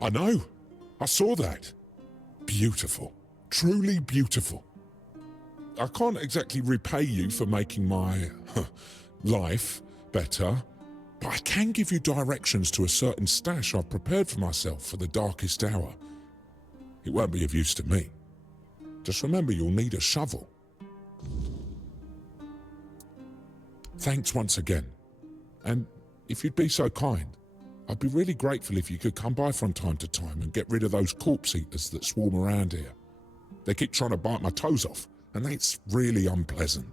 I know. I saw that. Beautiful. Truly beautiful. I can't exactly repay you for making my life better, but I can give you directions to a certain stash I've prepared for myself for the darkest hour. It won't be of use to me. Just remember you'll need a shovel. Thanks once again. And if you'd be so kind, I'd be really grateful if you could come by from time to time and get rid of those corpse eaters that swarm around here. They keep trying to bite my toes off, and that's really unpleasant.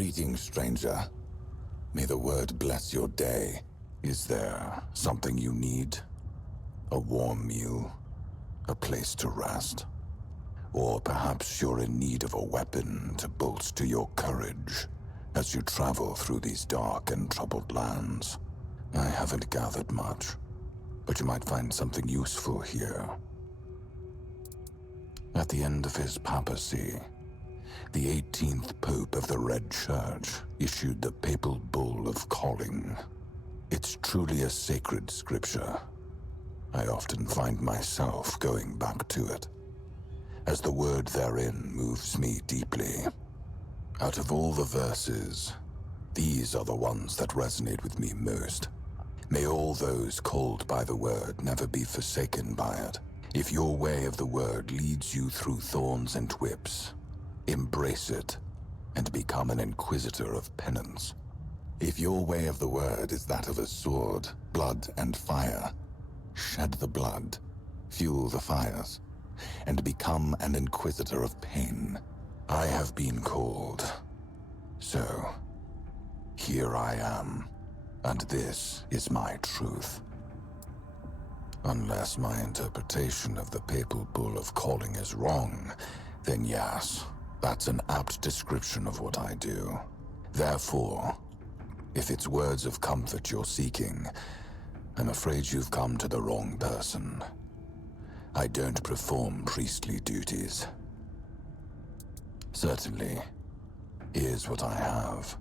Greetings, stranger. May the word bless your day. Is there something you need? A warm meal? A place to rest? Or perhaps you're in need of a weapon to bolster your courage as you travel through these dark and troubled lands. I haven't gathered much, but you might find something useful here. At the end of his papacy, The 18th Pope of the Red Church issued the papal bull of calling. It's truly a sacred scripture. I often find myself going back to it, as the word therein moves me deeply. Out of all the verses, these are the ones that resonate with me most. May all those called by the word never be forsaken by it. If your way of the word leads you through thorns and whips, embrace it and become an inquisitor of penance. If your way of the word is that of a sword, blood, and fire, shed the blood, fuel the fires, and become an inquisitor of pain. I have been called. So, here I am, and this is my truth. Unless my interpretation of the papal bull of calling is wrong, then yes, that's an apt description of what I do. Therefore, if it's words of comfort you're seeking, I'm afraid you've come to the wrong person. I don't perform priestly duties. Certainly, here's what I have.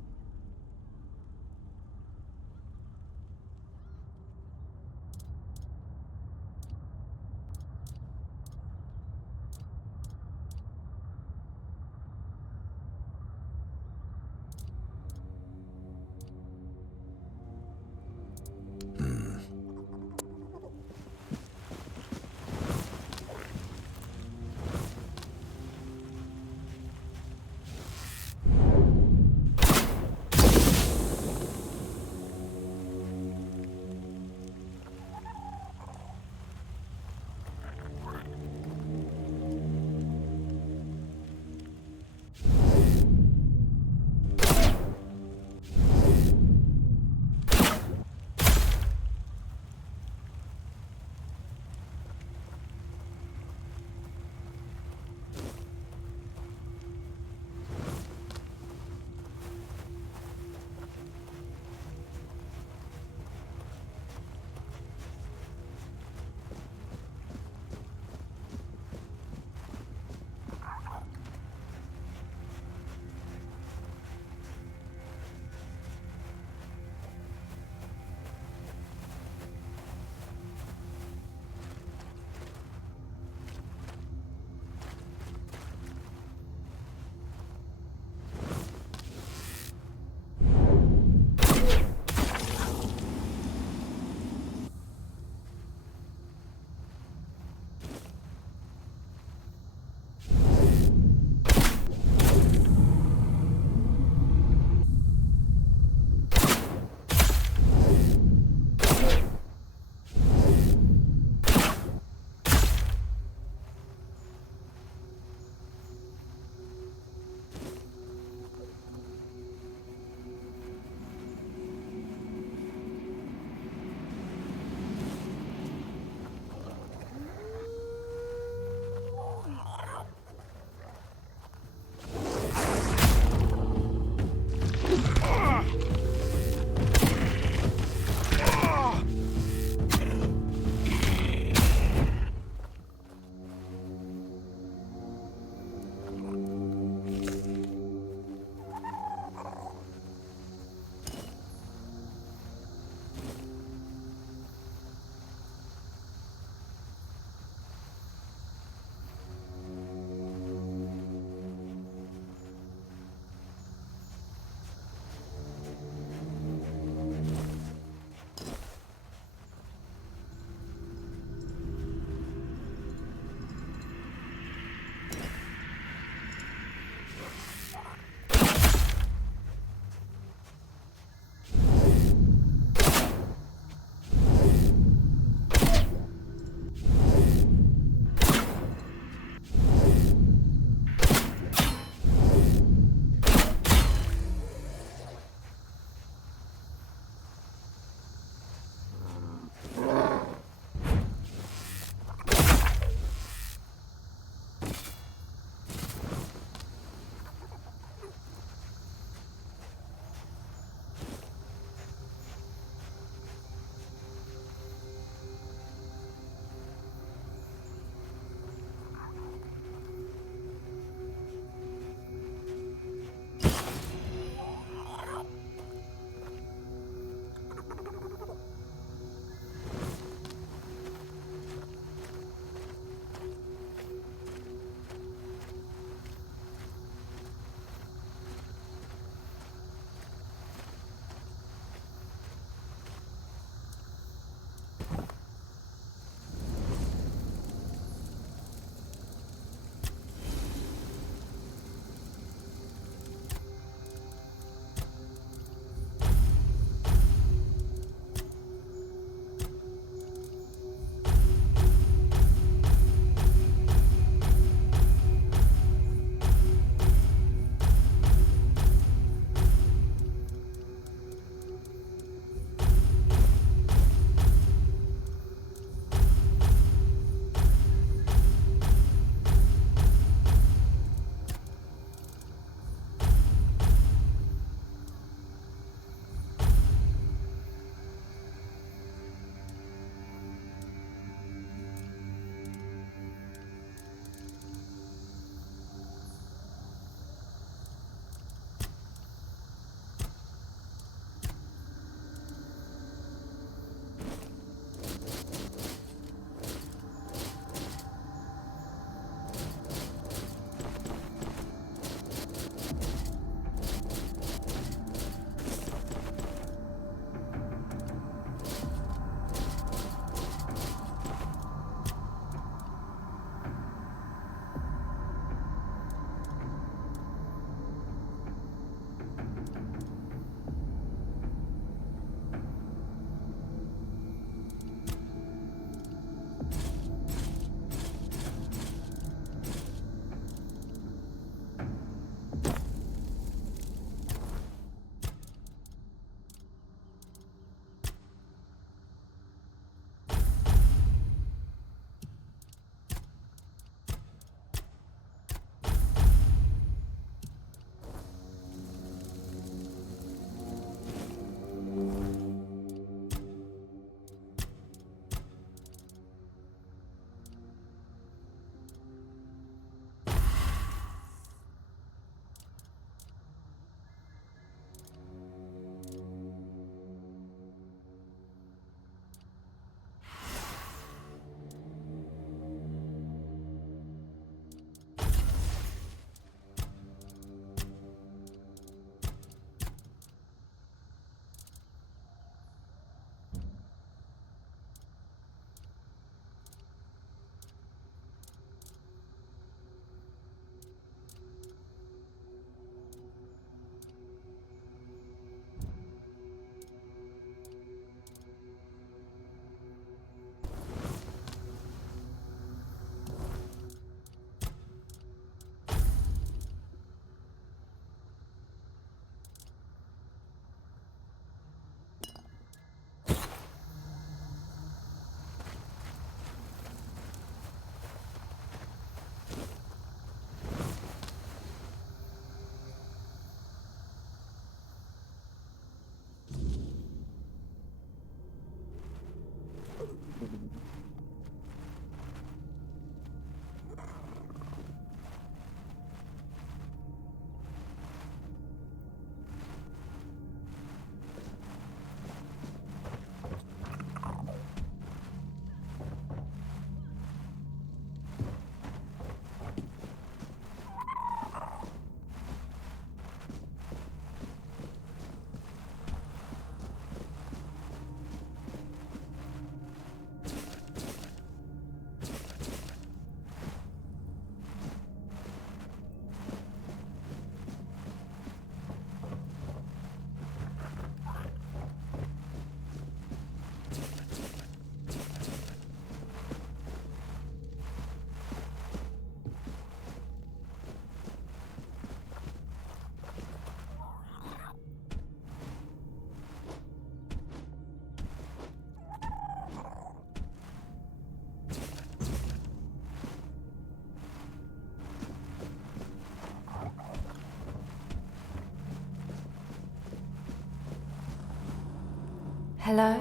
Hello?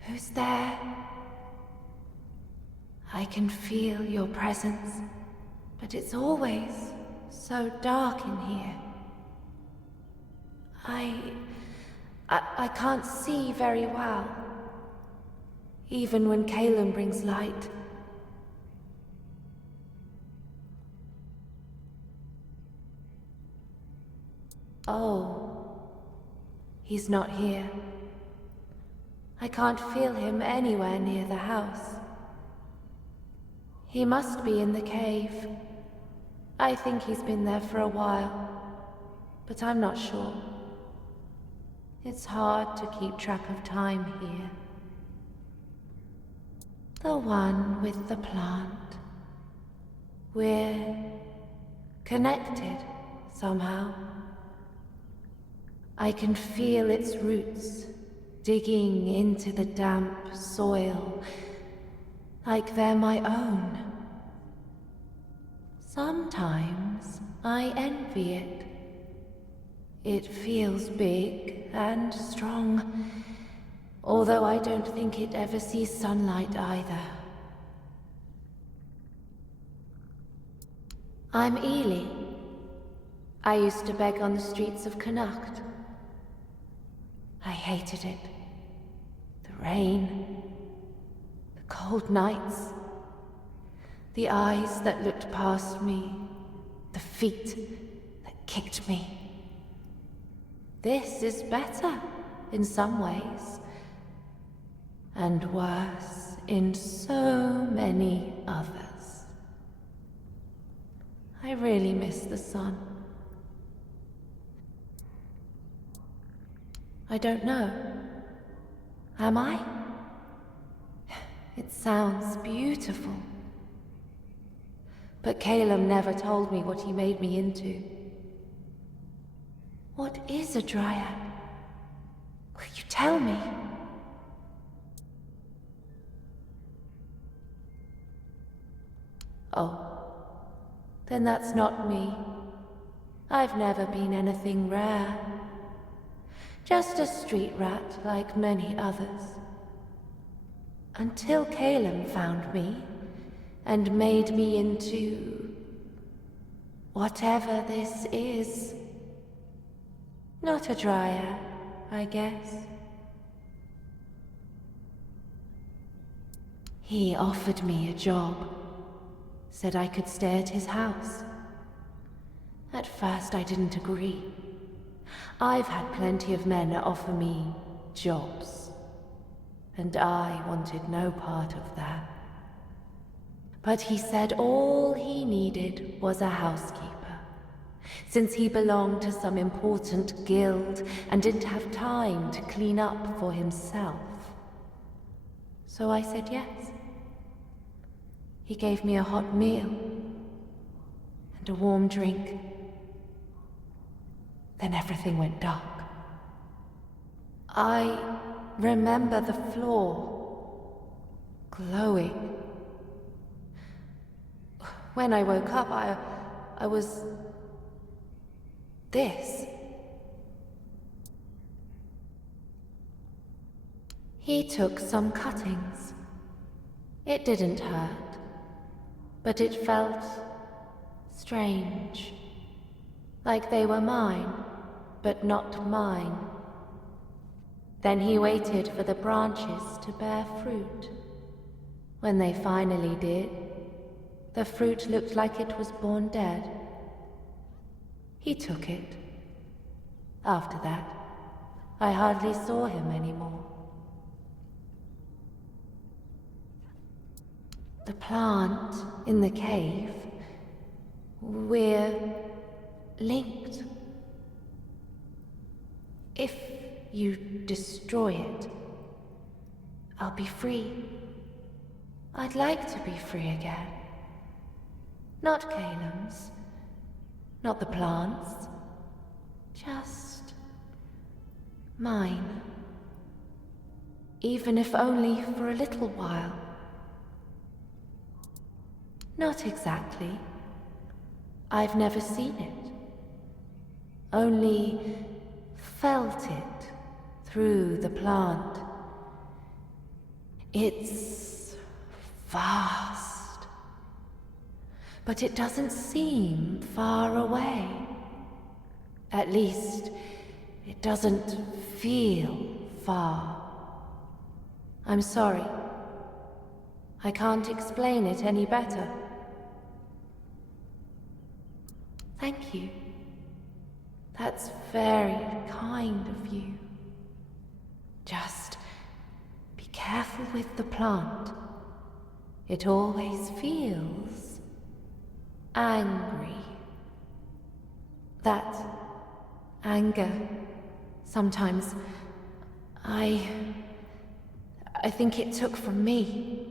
Who's there? I can feel your presence, but it's always so dark in here. I can't see very well, even when Calum brings light. Oh, he's not here. I can't feel him anywhere near the house. He must be in the cave. I think he's been there for a while, but I'm not sure. It's hard to keep track of time here. The one with the plant. We're connected somehow. I can feel its roots digging into the damp soil, like they're my own. Sometimes I envy it. It feels big and strong, although I don't think it ever sees sunlight either. I'm Ely. I used to beg on the streets of Connacht. I hated it. The rain, the cold nights, the eyes that looked past me, the feet that kicked me. This is better in some ways, and worse in so many others. I really miss the sun. I don't know. Am I? It sounds beautiful. But Calum never told me what he made me into. What is a dryad? Will you tell me? Oh, then that's not me. I've never been anything rare. Just a street rat like many others. Until Calum found me and made me into whatever this is. Not a dryad, I guess. He offered me a job. Said I could stay at his house. At first I didn't agree. I've had plenty of men offer me jobs, and I wanted no part of that. But he said all he needed was a housekeeper, since he belonged to some important guild and didn't have time to clean up for himself. So I said yes. He gave me a hot meal and a warm drink. Then everything went dark. I remember the floor glowing. When I woke up, I was this. He took some cuttings. It didn't hurt, but it felt strange. Like they were mine, but not mine. Then he waited for the branches to bear fruit. When they finally did, the fruit looked like it was born dead. He took it. After that, I hardly saw him anymore. The plant in the cave, we're linked. If you destroy it, I'll be free. I'd like to be free again. Not Calum's, not the plant's, just mine. Even if only for a little while. Not exactly. I've never seen it. Only felt it through the plant. It's vast, but it doesn't seem far away. At least, it doesn't feel far. I'm sorry. I can't explain it any better. Thank you. That's very kind of you. Just be careful with the plant. It always feels angry. That anger, sometimes, I think it took from me.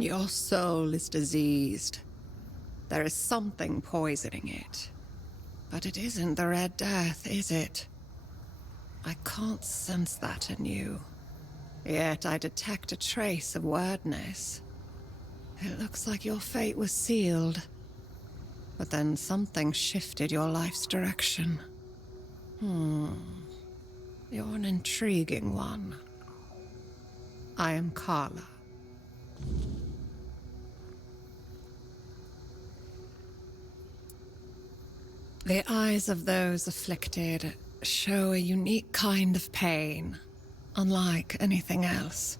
Your soul is diseased. There is something poisoning it. But it isn't the Red Death, is it? I can't sense that in you. Yet I detect a trace of wordness. It looks like your fate was sealed. But then something shifted your life's direction. You're an intriguing one. I am Carla. The eyes of those afflicted show a unique kind of pain, unlike anything else.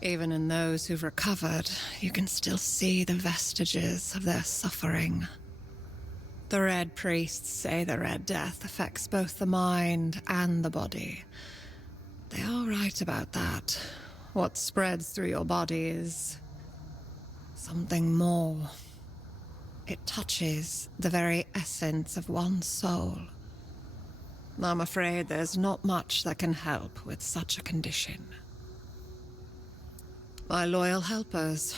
Even in those who've recovered, you can still see the vestiges of their suffering. The Red Priests say the Red Death affects both the mind and the body. They are right about that. What spreads through your body is something more. It touches the very essence of one's soul. I'm afraid there's not much that can help with such a condition. My loyal helpers.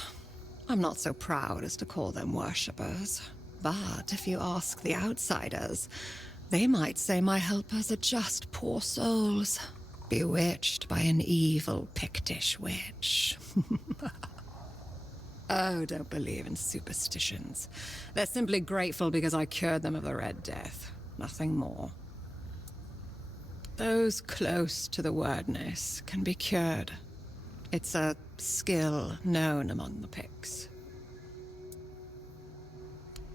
I'm not so proud as to call them worshippers. But if you ask the outsiders, they might say my helpers are just poor souls, bewitched by an evil Pictish witch. Oh, don't believe in superstitions. They're simply grateful because I cured them of the Red Death. Nothing more. Those close to the wordness can be cured. It's a skill known among the Picts.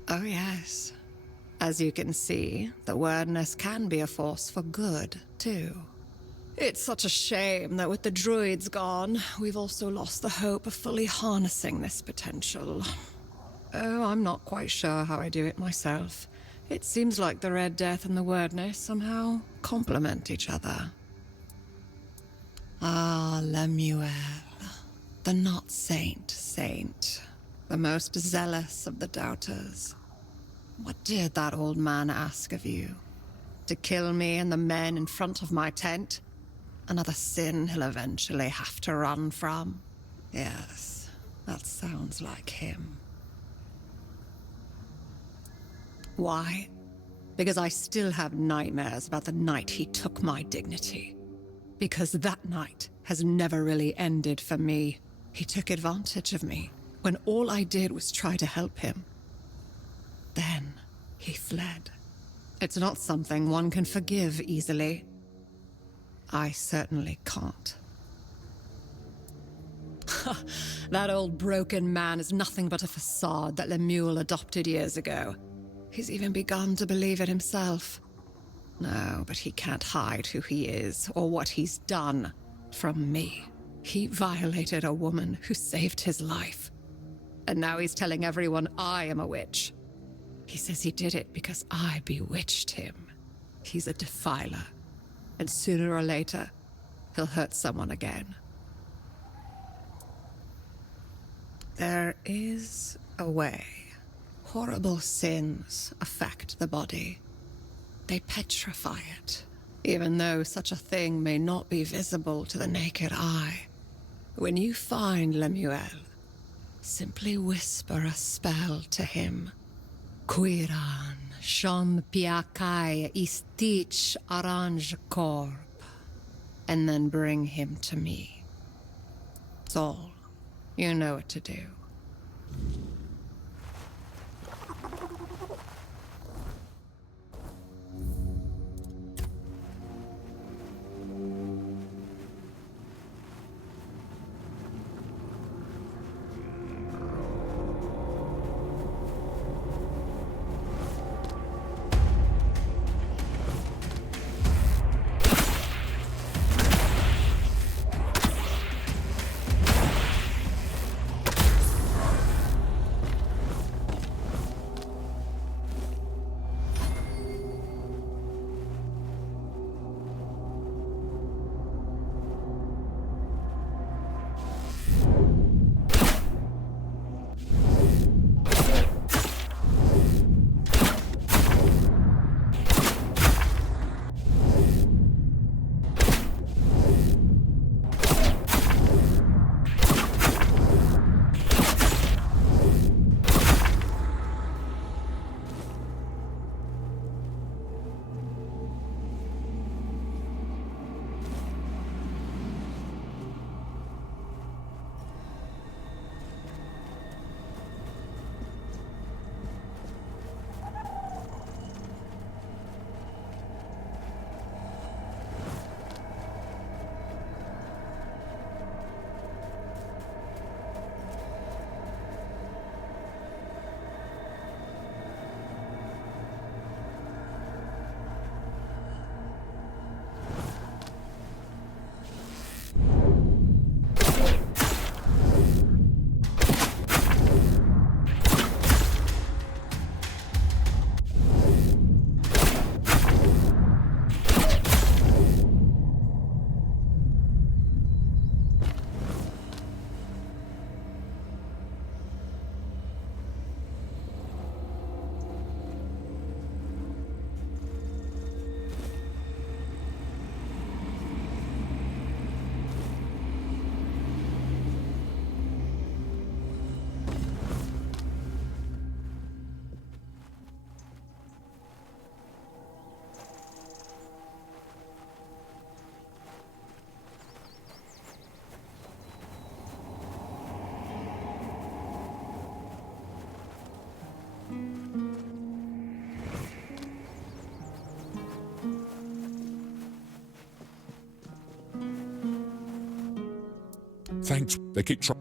Oh yes. As you can see, the wordness can be a force for good, too. It's such a shame that with the druids gone, we've also lost the hope of fully harnessing this potential. Oh, I'm not quite sure how I do it myself. It seems like the Red Death and the wordness somehow complement each other. Ah, Lemuel, the not saint, the most zealous of the doubters. What did that old man ask of you? To kill me and the men in front of my tent? Another sin he'll eventually have to run from? Yes, that sounds like him. Why? Because I still have nightmares about the night he took my dignity. Because that night has never really ended for me. He took advantage of me when all I did was try to help him. Then he fled. It's not something one can forgive easily. I certainly can't. That old broken man is nothing but a facade that Lemuel adopted years ago. He's even begun to believe it himself. No, but he can't hide who he is or what he's done from me. He violated a woman who saved his life. And now he's telling everyone I am a witch. He says he did it because I bewitched him. He's a defiler. And sooner or later, he'll hurt someone again. There is a way. Horrible sins affect the body. They petrify it, even though such a thing may not be visible to the naked eye. When you find Lemuel, simply whisper a spell to him. Quiran, Shon Piakai Istich Arrange Corp. And then bring him to me. That's all. You know what to do. Thanks. They keep trying.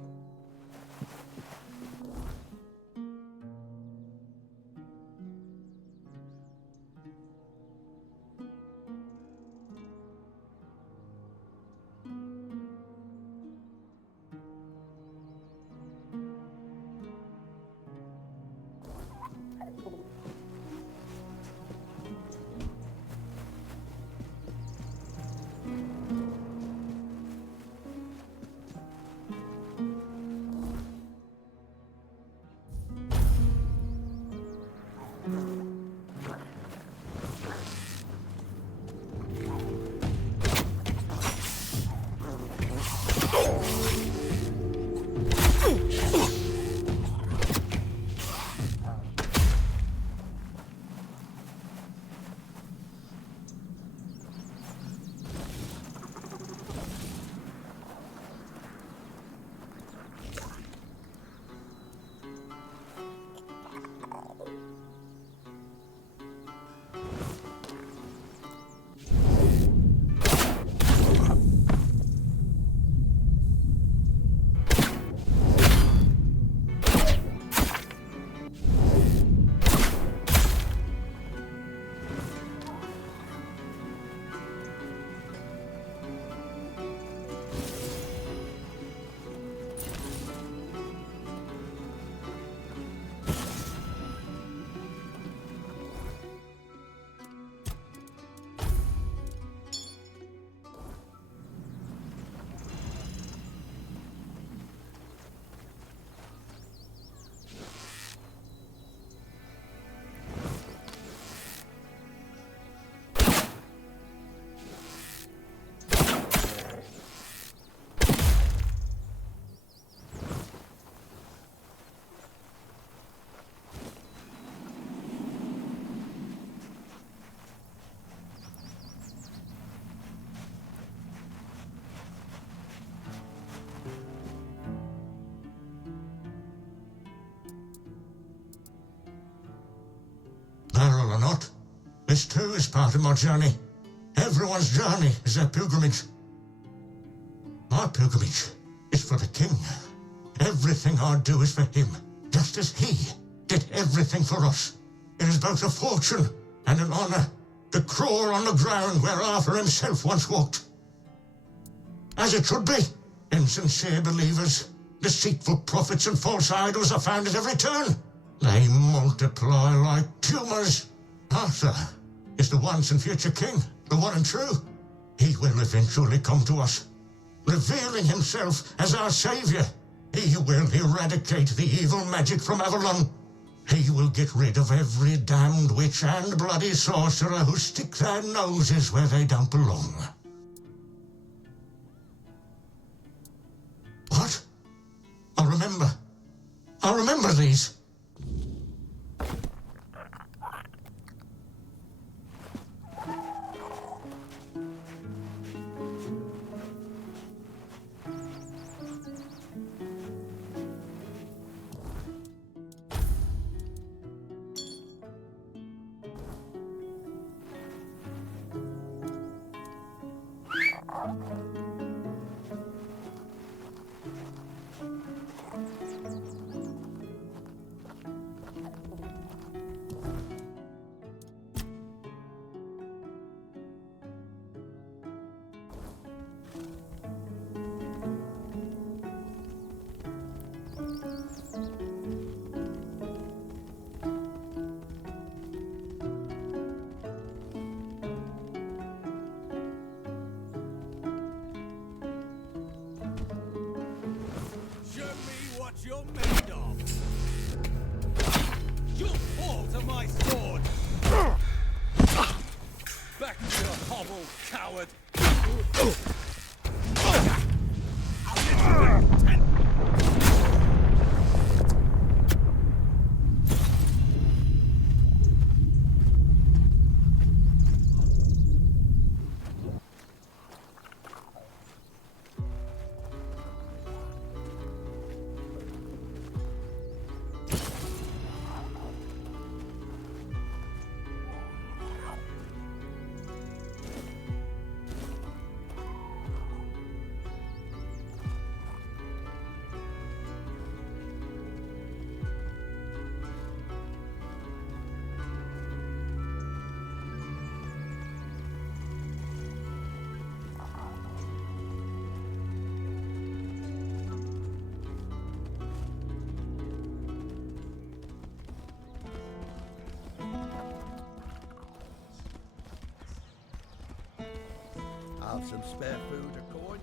Barrel or not, this too is part of my journey. Everyone's journey is their pilgrimage. My pilgrimage is for the king. Everything I do is for him, just as he did everything for us. It is both a fortune and an honor to crawl on the ground where Arthur himself once walked. As it should be. Insincere believers, deceitful prophets and false idols are found at every turn. They multiply like tumors. Arthur is the once and future king, the one and true. He will eventually come to us, revealing himself as our savior. He will eradicate the evil magic from Avalon. He will get rid of every damned witch and bloody sorcerer who stick their noses where they don't belong. What? I'll remember these. You're made of. You'll fall to my sword. Back to your hovel, coward. Have some spare food or coin?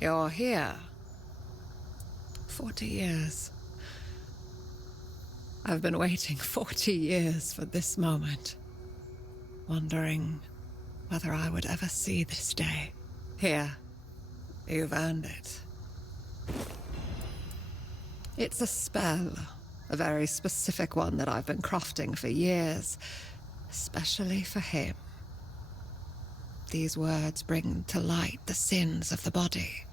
You're here. 40 years. I've been waiting 40 years for this moment, wondering whether I would ever see this day. Here, you've earned it. It's a spell, a very specific one that I've been crafting for years, especially for him. These words bring to light the sins of the body.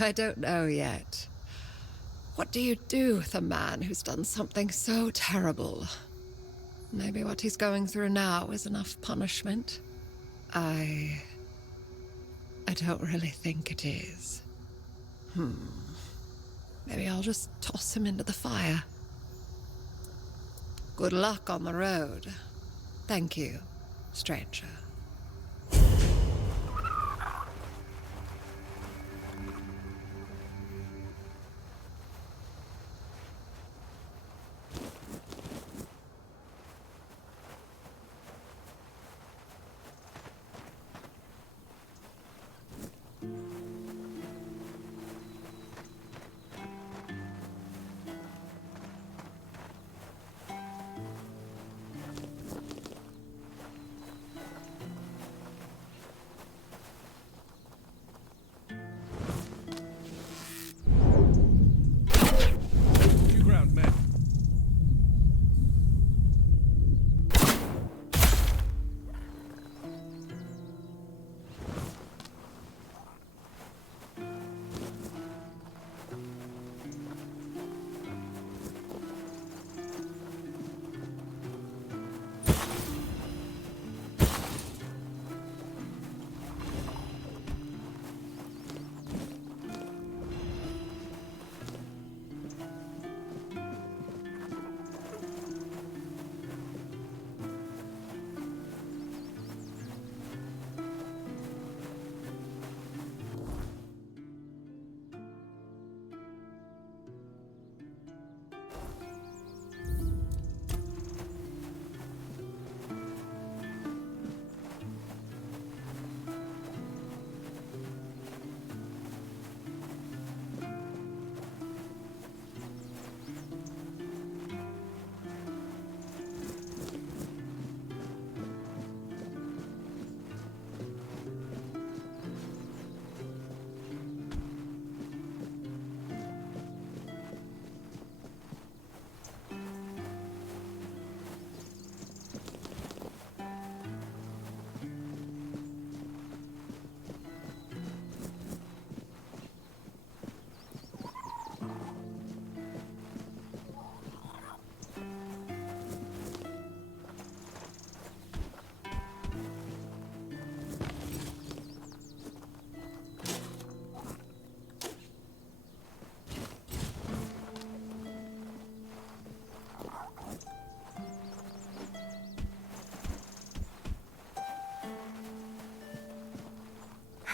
I don't know yet. What do you do with a man who's done something so terrible? Maybe what he's going through now is enough punishment. I don't really think it is. Maybe I'll just toss him into the fire. Good luck on the road. Thank you, stranger.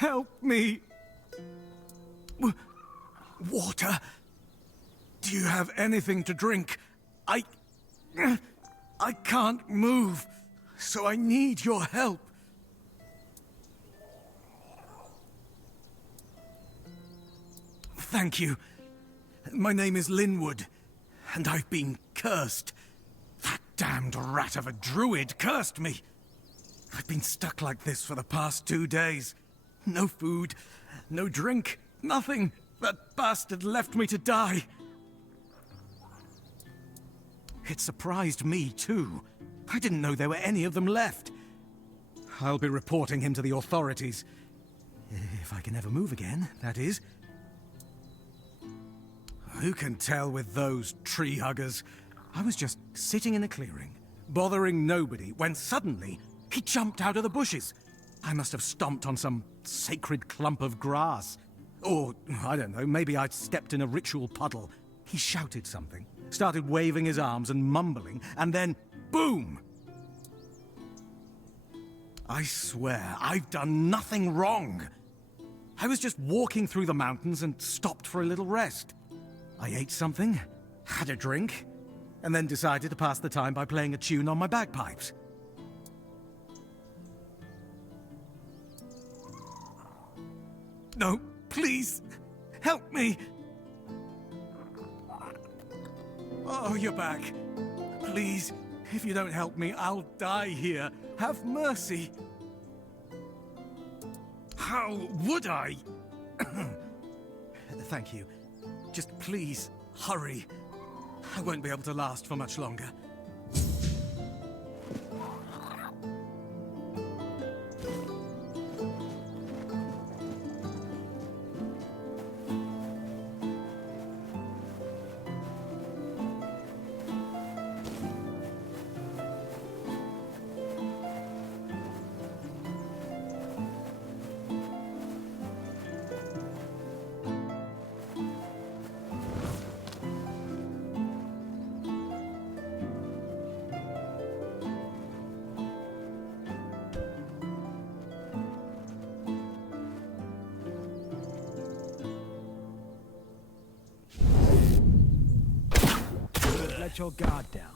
Help me! Water? Do you have anything to drink? I can't move, so I need your help. Thank you. My name is Linwood, and I've been cursed. That damned rat of a druid cursed me. I've been stuck like this for the past 2 days. No food, no drink, nothing. That bastard left me to die. It surprised me, too. I didn't know there were any of them left. I'll be reporting him to the authorities. If I can ever move again, that is. Who can tell with those tree huggers? I was just sitting in a clearing, bothering nobody, when suddenly he jumped out of the bushes. I must have stomped on some sacred clump of grass. Or, I don't know, maybe I'd stepped in a ritual puddle. He shouted something, started waving his arms and mumbling, and then, boom! I swear, I've done nothing wrong. I was just walking through the mountains and stopped for a little rest. I ate something, had a drink, and then decided to pass the time by playing a tune on my bagpipes. No, please, help me! Oh, you're back. Please, if you don't help me, I'll die here. Have mercy. How would I? Thank you. Just please, hurry. I won't be able to last for much longer. Let your guard down.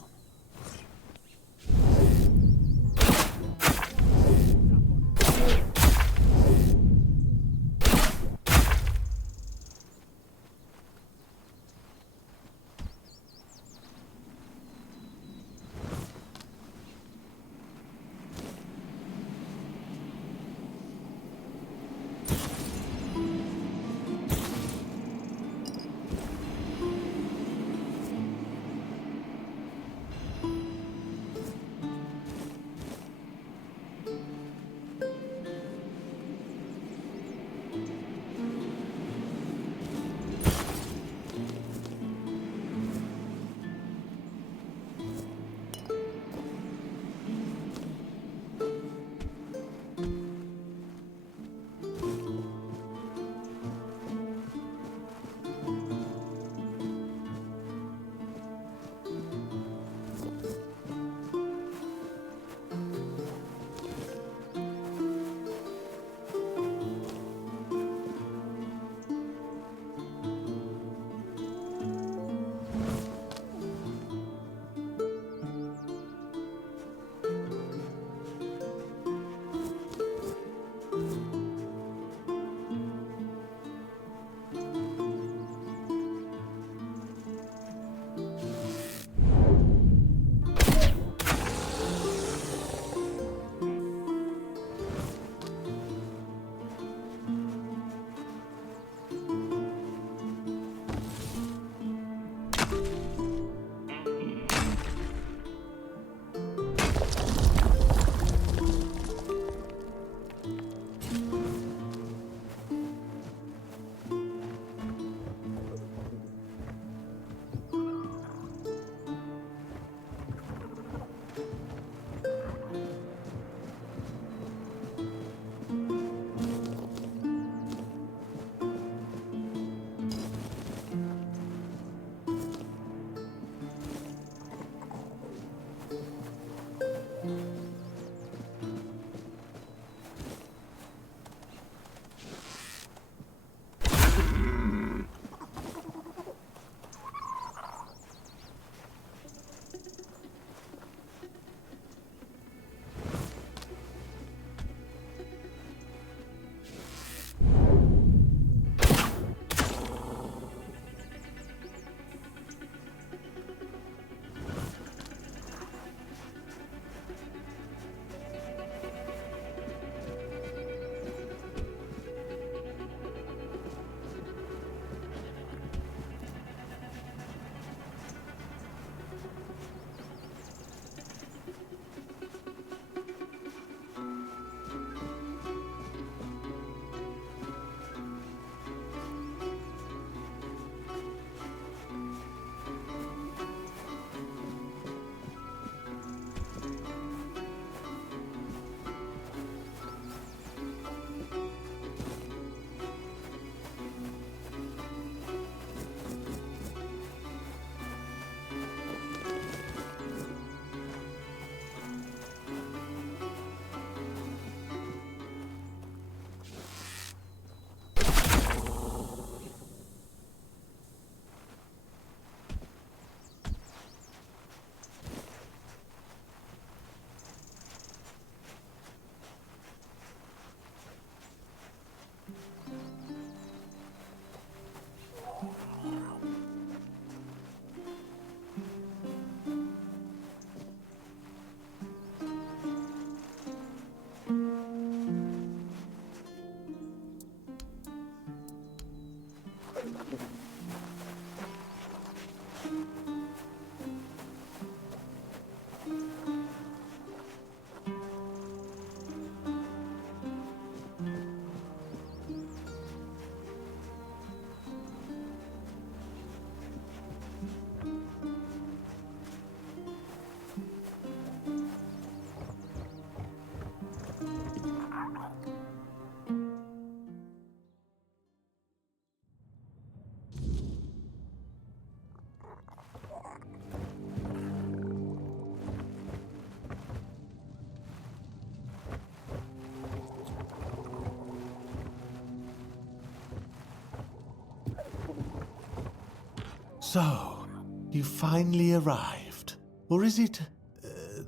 So, you finally arrived. Or is it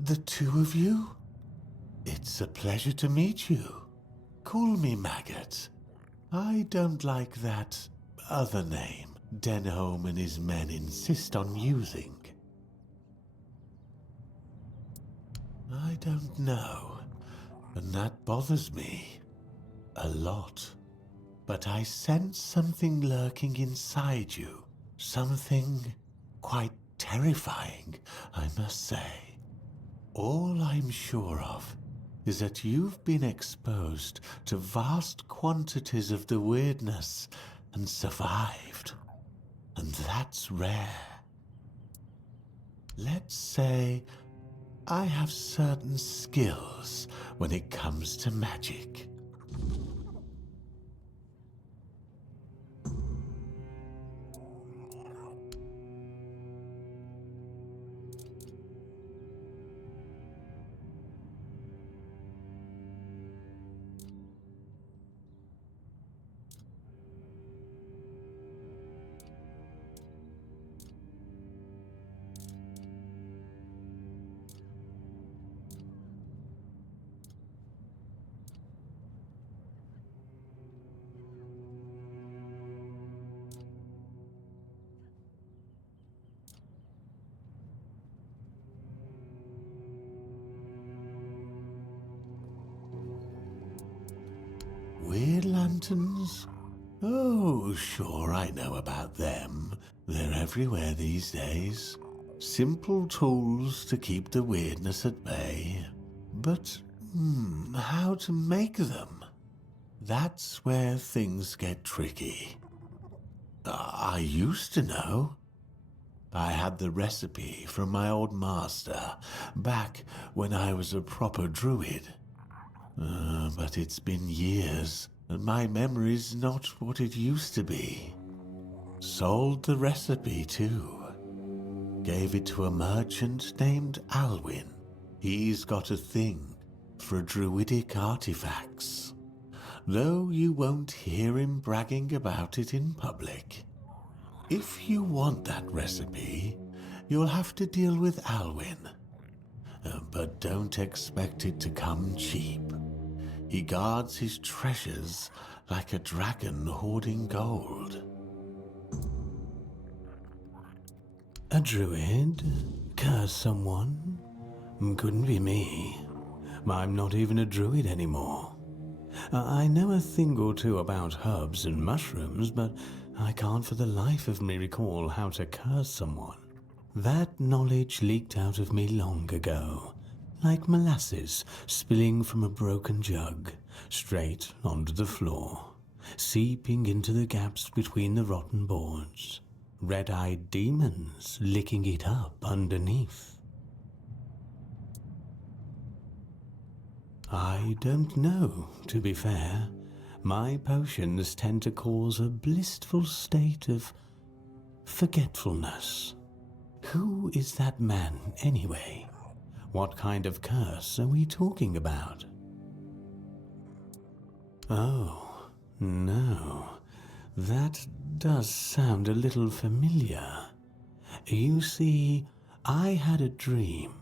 the two of you? It's a pleasure to meet you. Call me Maggot. I don't like that other name Denholm and his men insist on using. I don't know, and that bothers me a lot. But I sense something lurking inside you. Something quite terrifying, I must say. All I'm sure of is that you've been exposed to vast quantities of the weirdness and survived. And that's rare. Let's say I have certain skills when it comes to magic. Weird lanterns? Oh, sure, I know about them. They're everywhere these days. Simple tools to keep the weirdness at bay. But, how to make them? That's where things get tricky. I used to know. I had the recipe from my old master, back when I was a proper druid. But it's been years, and my memory's not what it used to be. Sold the recipe, too. Gave it to a merchant named Alwyn. He's got a thing for druidic artifacts, though you won't hear him bragging about it in public. If you want that recipe, you'll have to deal with Alwyn. But don't expect it to come cheap. He guards his treasures like a dragon hoarding gold. A druid? Curse someone? Couldn't be me. I'm not even a druid anymore. I know a thing or two about herbs and mushrooms, but I can't for the life of me recall how to curse someone. That knowledge leaked out of me long ago, like molasses spilling from a broken jug, straight onto the floor, seeping into the gaps between the rotten boards. Red-eyed demons licking it up underneath. I don't know, to be fair. My potions tend to cause a blissful state of forgetfulness. Who is that man, anyway? What kind of curse are we talking about? Oh, no. That does sound a little familiar. You see, I had a dream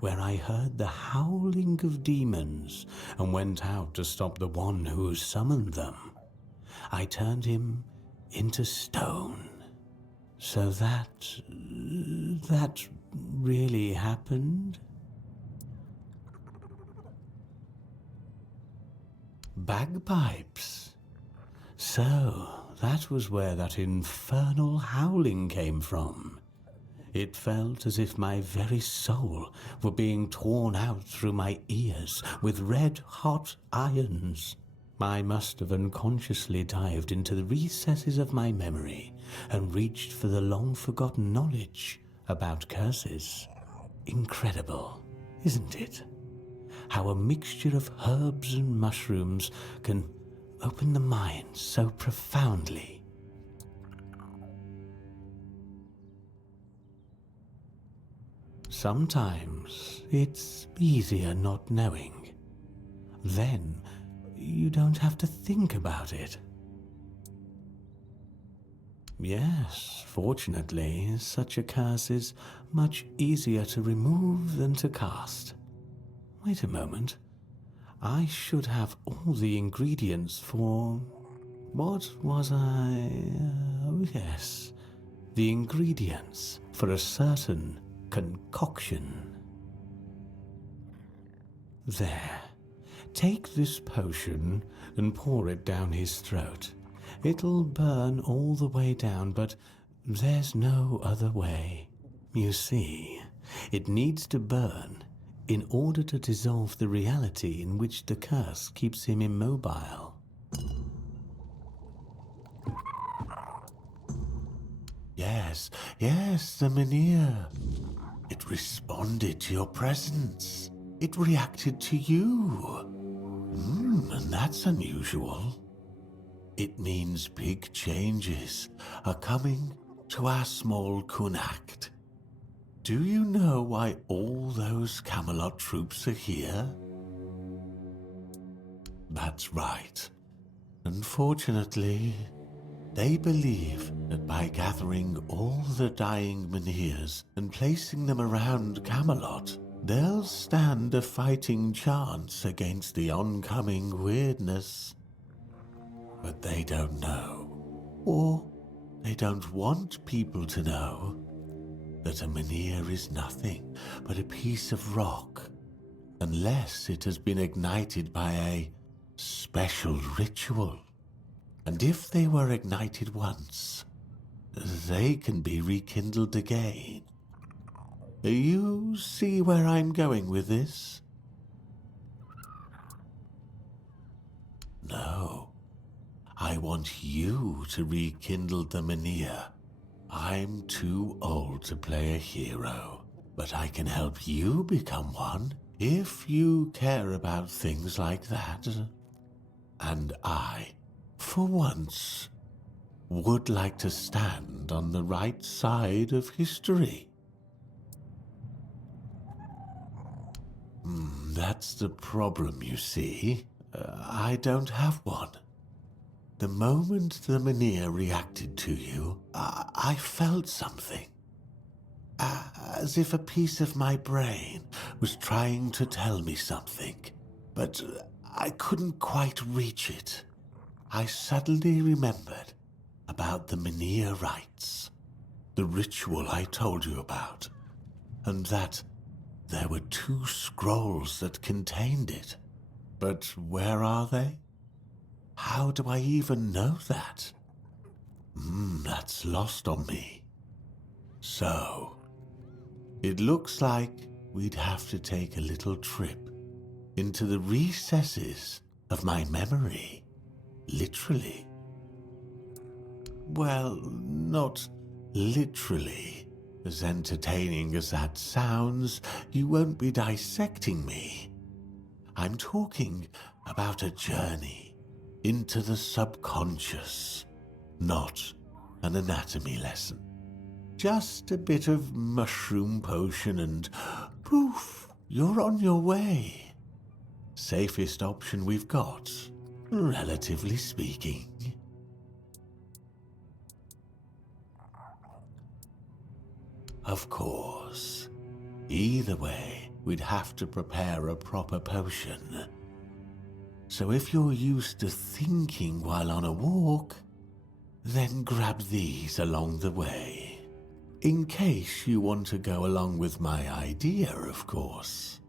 where I heard the howling of demons and went out to stop the one who summoned them. I turned him into stone. So that really happened? Bagpipes. So, that was where that infernal howling came from. It felt as if my very soul were being torn out through my ears with red-hot irons. I must have unconsciously dived into the recesses of my memory and reached for the long-forgotten knowledge about curses. Incredible, isn't it? How a mixture of herbs and mushrooms can open the mind so profoundly. Sometimes it's easier not knowing. Then you don't have to think about it. Yes, fortunately, such a curse is much easier to remove than to cast. Wait a moment. I should have all the ingredients for... What was I... Oh, yes. The ingredients for a certain concoction. There. Take this potion and pour it down his throat. It'll burn all the way down, but there's no other way. You see, it needs to burn in order to dissolve the reality in which the curse keeps him immobile. Yes, the Menhir. It responded to your presence. It reacted to you. And that's unusual. It means big changes are coming to our small Kunacht. Do you know why all those Camelot troops are here? That's right. Unfortunately, they believe that by gathering all the dying Menhirs and placing them around Camelot, they'll stand a fighting chance against the oncoming weirdness. But they don't know, or they don't want people to know, that a Menhir is nothing but a piece of rock, unless it has been ignited by a special ritual. And if they were ignited once, they can be rekindled again. You see where I'm going with this? No. I want you to rekindle the Menhir. I'm too old to play a hero, but I can help you become one if you care about things like that. And I, for once, would like to stand on the right side of history. That's the problem, you see. I don't have one. The moment the Menhir reacted to you, I felt something. As if a piece of my brain was trying to tell me something, but I couldn't quite reach it. I suddenly remembered about the Menhir rites, the ritual I told you about, and that there were 2 scrolls that contained it. But where are they? How do I even know that? That's lost on me. So, it looks like we'd have to take a little trip into the recesses of my memory, literally. Well, not literally. As entertaining as that sounds, you won't be dissecting me. I'm talking about a journey into the subconscious, not an anatomy lesson. Just a bit of mushroom potion and poof, you're on your way. Safest option we've got, relatively speaking. Of course, either way, we'd have to prepare a proper potion. So if you're used to thinking while on a walk, then grab these along the way. In case you want to go along with my idea, of course.